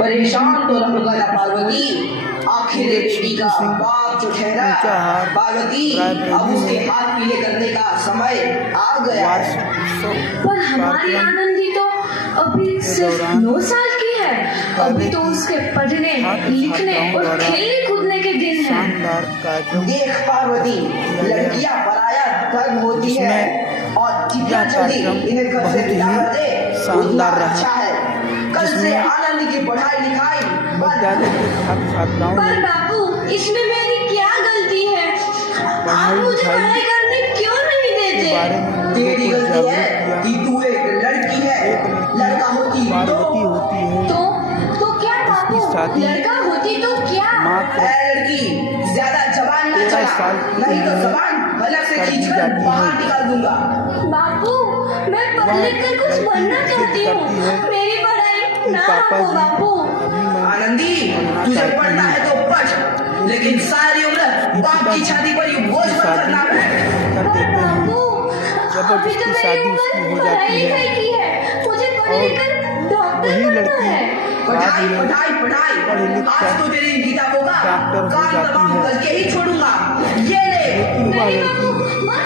परेशान तो रह गया पार्वती। आखिर बेटी का बाप जो ठहरा पार्वती, अब उसके हाथ पीले करने का समय आ गया है। पर हमारी आनंदी तो अभी सिर्फ 9 साल की है। अभी तो उसके पढ़ने लिखने और खेलने कूदने के दिन हैं। देख पार्वती, लड़कियां पराया धर्म होती है और जितना जल्दी इन्हें घर से विदा कर दे उतना अच्छा है। कल से आनंद की पढ़ाई लिखाई पर बाबू, इसमें मेरी क्या गलती है? आप मुझे पढ़ाई करने क्यों नहीं देते? तेरी गलती है कि तू एक लड़की है, लड़का होती तो क्या बाबू, लड़का होती तो क्या? लड़की ज्यादा जबान न चला, नहीं तो जबान अलग से खींचकर बाहर निकाल दूंगा। बाबू, मैं पढ़ लिख कर कुछ बनना चाहती हूँ। मेरी पढ़ाई ना हो बाबू। आनंदी, तुझे पढ़ना है तो पढ़, लेकिन सारी उम्र बाप की छाती पर यूं बोझ मत करना है। जबरदस्ती शादी उसकी हो जाती है। मुझे पढ़ लिख कर डॉक्टर बनना है। पढ़ाई पढ़ाई पढ़ाई, आज तो तेरी किताबों का कान तमाम करके ही छोड़ूंगा। ये ले। नहीं बाबू, मत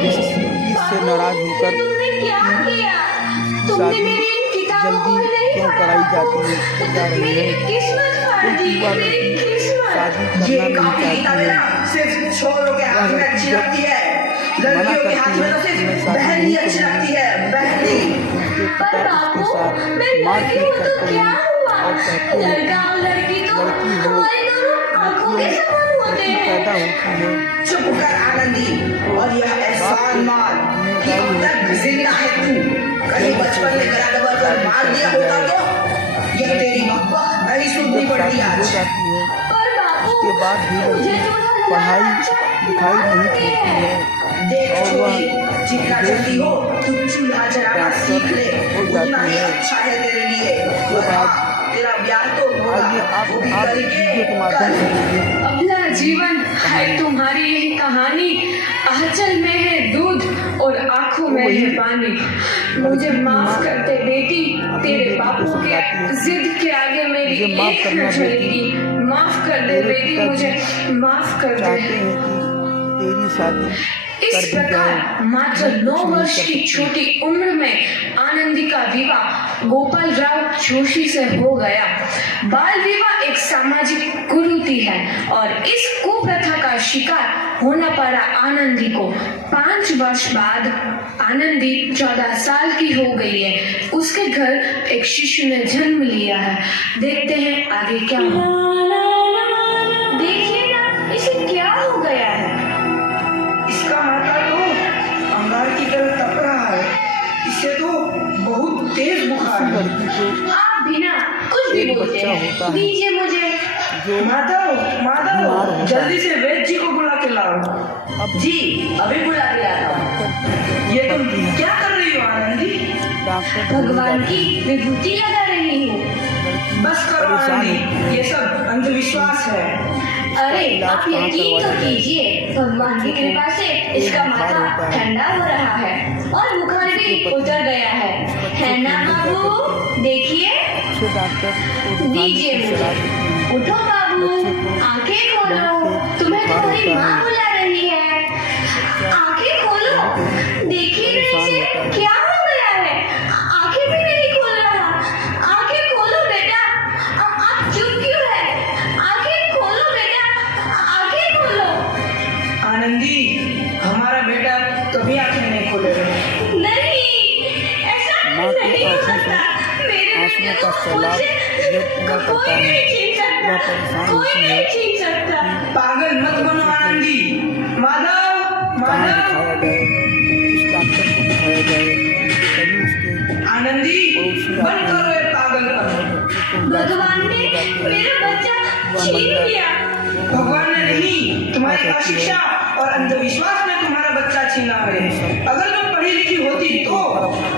इससे नाराज होकर तुमने क्या किया? तुमने मेरी इन किताबों को नहीं क्यों पढ़ाई जा रही है? किस्मत फाड़ दी, मेरी किस्मत। ये काफी किताबें ना सिर्फ छोरों के हाथ में अच्छी लगती है, लड़कियों के हाथ में तो सिर्फ बहन ही अच्छी लगती है, बहन ही। पर बाबू, मैं लड़की हूँ तो क्या हुआ? लड़का और लड़की तो हमारे दोनों आंखों के समान होते हैं। चुप कर आनंदी, और यह एहसान मान कि अब तक जिंदा है तू। कहीं बचपन में गला दबाकर मार दिया होता तो यह तेरी बकबक नहीं सुननी पड़ती आज। पर बाबू, मुझे तो पढ़ाई लिखाई नहीं होती है। देख छोरी, जितना जल्दी हो तू चूल्हा जलाना सीख ले, उतना ही अच्छा है तेरे लिए। तेरा ब्याह तो होगा, वो भी करके अपना जीवन है तुम्हारी यही कहानी। आंचल में है दूध और आंखों में है पानी। मुझे माफ कर दे बेटी, तेरे बापू के जिद के आगे मेरी एक न चलेगी। माफ कर दे बेटी, मुझे माफ कर दे। तेरी शादी इस प्रकार मात्र 9 वर्ष की छोटी उम्र में आनंदी का विवाह गोपाल राव जोशी से हो गया। बाल विवाह एक सामाजिक कुरीति है और इस कुप्रथा का शिकार होना पड़ा आनंदी को। 5 वर्ष बाद आनंदी 14 साल की हो गई है। उसके घर एक शिशु ने जन्म लिया है। देखते हैं आगे क्या हुआ। देखिए ना, इसे क्या हो गया है? इसका माथा तो अंगार की तरह तप रहा है। इसे तो बहुत तेज बुखार है। आप बिना कुछ भी बोलते हैं, दीजिए मुझे। माधव, जल्दी से वैद्य जी को बुला के लाओ। अब जी अभी बुला के लाता हूँ। ये तुम क्या कर रही हो आनंदी? भगवान की विभूति लगा रही हूँ। बस करो आनंदी, ये सब अंधविश्वास है। अरे आप यकीन तो कीजिए, भगवान की कृपा से इसका माथा ठंडा हो रहा है और बुखार भी उतर गया है ना बाबू? देखिए, दीजिए मुझे। उठो बाबू, आंखें खोलो, तुम्हें तुम्हारी माँ बुला रही है। आंखें खोलो, देखिए इसे क्या हो गया है? आंखें भी नहीं खोल रहा। आंखें खोलो बेटा, आप चुप क्यों है? आंखें खोलो बेटा, आंखें खोलो। आनंदी, हमारा बेटा कभी आंखें नहीं खोलेगा। नहीं, ऐसा नहीं हो सकता। मेरे बेटे को कोई नहीं छीन सकता, कोई नहीं छीन सकता। पागल मत बनो आनंदी। माधव, आनंदी, बंद करो ये पागलपन। भगवान ने मेरा बच्चा छीन लिया। भगवान ने नहीं, तुम्हारी अशिक्षा और अंधविश्वास ने तुम्हारा बच्चा छीना है। अगर तुम पढ़ी लिखी होती तो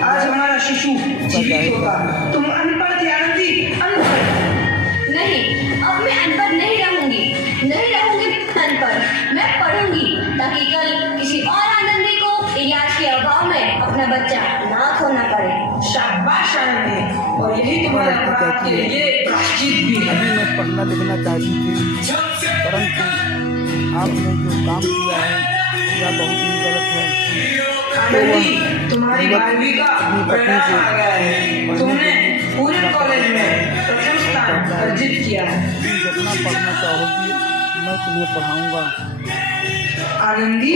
आज हमारा शिशु जीवित होता। तुम अनपढ़ थी आनंदी, अनपढ़। नहीं, अब मैं अनपढ़ नहीं रहूंगी अनपढ़। मैं पढ़ूंगी ताकि कल किसी और आनंदी को इलाज के अभाव में अपना बच्चा ना खोना पड़े। यही तुम्हारे अपराध के लिए प्रायश्चित भी है। अभी मैं पढ़ना लिखना चाहती थी, परंतु आपने जो काम किया है यह बहुत ही गलत है। आनंदी, तुम्हारी 12वीं का परिणाम आ गया है। तुमने पूरे कॉलेज में प्रथम स्थान अर्जित किया है। तुम जितना पढ़ना चाहोगी मैं तुम्हें पढ़ाऊंगा। आनंदी,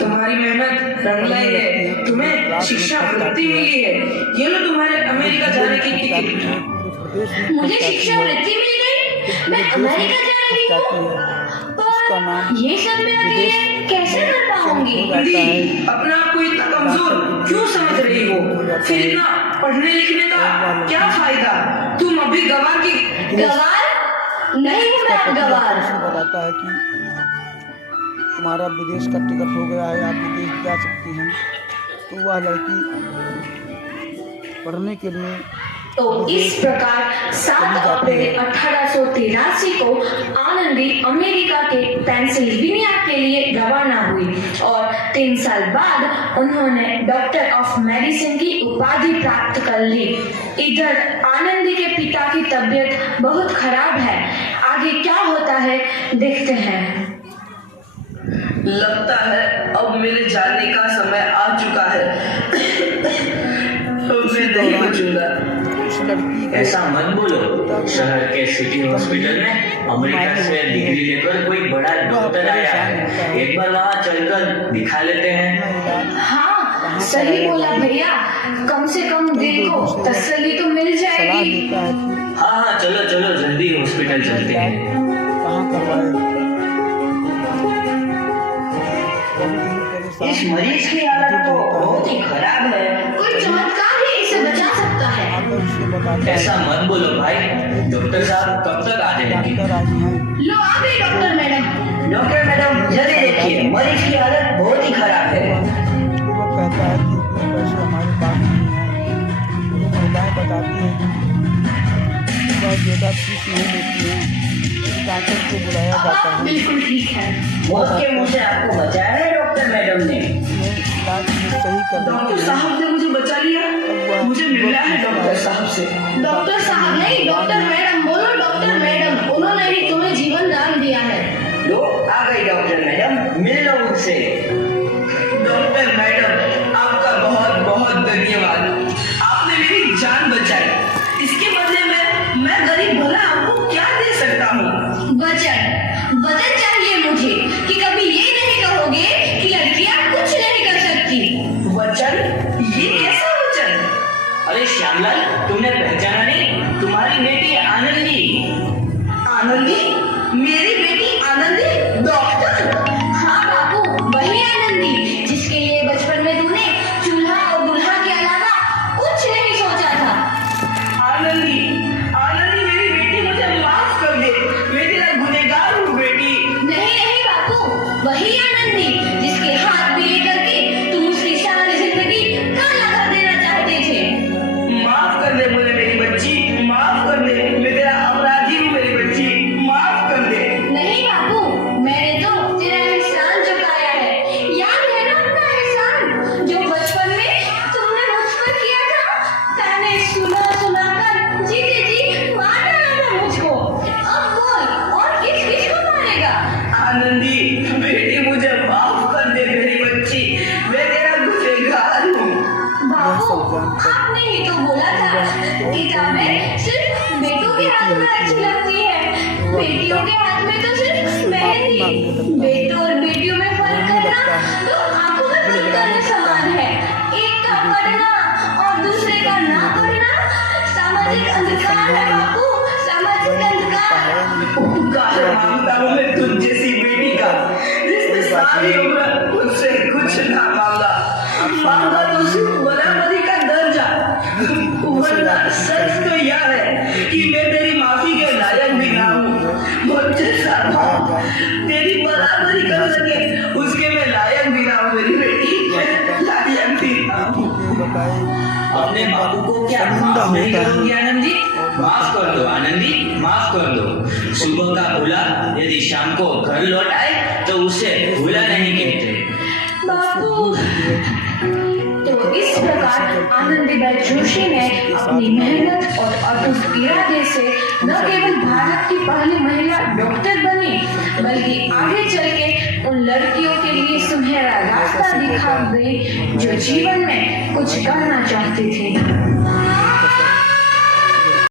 तुम्हारी मेहनत रंग लाई है। तुम्हें शिक्षा वृत्ति मिली है। ये लो तुम्हारे अमेरिका जाने की टिकट। मुझे शिक्षा वृत्ति मिल गई, मैं अमेरिका जा रही हूँ। उसका नाम पर ये सब मैं अकेले कैसे कर पाऊंगी? आनंदी, अपना आप को इतना कमजोर क्यों समझ रही हो? फिर इतना पढ़ने लिखने का क्या फायदा? तुम अभी गवार की गवार नहीं हूँ मैं गवार। बताता है कि तुम्हारा विदेश का टिकट हो गया है, आप विदेश जा सकती हैं। तो वह लड़की पढ़ने के लिए तो इस प्रकार 7 अप्रैल 1883 को आनंदी अमेरिका के पेंसिल्वेनिया के लिए रवाना हुई और 3 साल बाद उन्होंने डॉक्टर ऑफ मेडिसिन की उपाधि प्राप्त कर ली। इधर आनंदी के पिता की तबीयत बहुत खराब है। आगे क्या होता है देखते हैं। लगता है अब मेरे जाने का समय आ चुका है। मैं नहीं बचूंगा। उस लड़की को ऐसा मत बोलो। शहर के सिटी हॉस्पिटल में अमेरिका से डिग्री लेकर कोई बड़ा डॉक्टर आया है। एक बार वहाँ चलकर दिखा लेते हैं। हाँ सही बोला भैया, कम से कम देखो तसल्ली तो मिल सलाह जाएगी। देता है कि हाँ चलो चलो जल्दी हॉस्पिटल चलते हैं। कहाँ करवाए। इस मरीज की हालत तो बहुत ही खराब है। कोई चमत्कार ही इसे बचा सकता है। आकर उससे बताता है ऐसा मत बोलो भाई, डॉक्टर साहब कब तक आ जाएंगे? डॉक्टर आज हैं। लो आ गई डॉक्टर मैडम। डॉक्टर मैडम, जल्दी देखिए, मरीज की हालत बहुत ही खराब है। वो कहता है कि इतने पैसे हमारे पास नहीं है। वो महिलाएं बताती हैं कि वह ज़्यादा फीस नहीं लेती हैं। डॉक्टर को बुलाया जाता है। बिल्कुल ठीक है। मौत के मुंह से आपको बचाया है डॉक्टर मैडम ने। उन्हें इलाज में सही कर डॉक्टर देती हैं। साहब ने मुझे बचा लिया। मुझे मिलना है डॉक्टर साहब से। डॉक्टर साहब नहीं, डॉक्टर मैडम बोलो। डॉक्टर मैडम, उन्होंने ही तुम्हें जीवन दान दिया है। लो आ गई डॉक्टर मैडम, मिल लो उनसे। डॉक्टर मैडम, आपका बहुत बहुत धन्यवाद। आपने मेरी जान बचाई। इसके बदले में मैं गरीब भला आपको क्या दे सकता हूँ? वचन वचन चाहिए मुझे कि कभी ये नहीं कहोगे कि लड़कियां कुछ नहीं कर सकती। वचन? ये कैसा वचन? अरे श्यामलाल, तुमने पहचाना नहीं? तुम्हारी बेटी आनंदी। आनंदी? मेरी बेटी आनंदी डॉक्टर? हाँ बाबू, वही आनंदी जिसके लिए बचपन में तूने चूल्हा और दूल्हा के अलावा कुछ नहीं सोचा था। आनंदी, आनंदी मेरी बेटी, मुझे माफ कर दे। मैं तेरा गुनहगार हूँ बेटी। नहीं नहीं बाबू, वही आनंदी जिसके हाथ पीले करके तुम उसकी सारी जिंदगी काला कर देना चाहते थे। माफ कर दे मुझे मेरी बच्ची, माफ कर दे। मैं तेरा अपराधी हूँ मेरी बच्ची, माफ कर दे। नहीं बाबू, मैंने तो तेरा एहसान चुकाया है। याद है ना अपना एहसान जो बचपन में तुमने मुझ पर किया था? मैंने सुना सुना कर जीते जी मार डाला था मुझको। अब बोल, और किस किस को मारेगा? आनंदी बेटी, मुझे माफ कर दे मेरी बच्ची। मैं तेरा गुनहगार हूँ। बाबू, आपने ही तो बोला था किताबें सिर्फ बेटों के हाथ में अच्छी लगती है, बेटियों के हाथ में तो सिर्फ मेहंदी। बेटों और बेटियों में फर्क करना तो आंखों में फर्क करने समान है। एक का पढ़ना और दूसरे का ना पढ़ना सामाजिक अंधकार है बाबू, सामाजिक अंधकार। उपकार मांगता हूँ मैं तुझ जैसी बेटी का, जिसने सारी उम्र मुझसे कुछ ना मांगा। मांगा तो सिर्फ बराबरी का दर्जा। वरना सच तो यह है कि मैं तेरी माफी के लायक भी ना हूँ। मुझे सारा तेरी बराबरी कर सके उसके मैं लायक भी ना हूँ मेरी बेटी, लायक भी ना हूँ। बताए अपने बाबू को क्या माफ नहीं करोगी आनंदी? माफ कर दो आनंदी, माफ कर दो। सुबह का भूला यदि शाम को घर लौट आए तो उसे भूला नहीं कहते। बाबू, तो इस प्रकार आनंदीबाई जोशी ने अपनी मेहनत और अटूट इरादे से न केवल भारत की पहली महिला डॉक्टर बनी, बल्कि आगे चल के उन लड़कियों के लिए सुनहरा रास्ता दिखा गई जो जीवन में कुछ करना चाहती थी।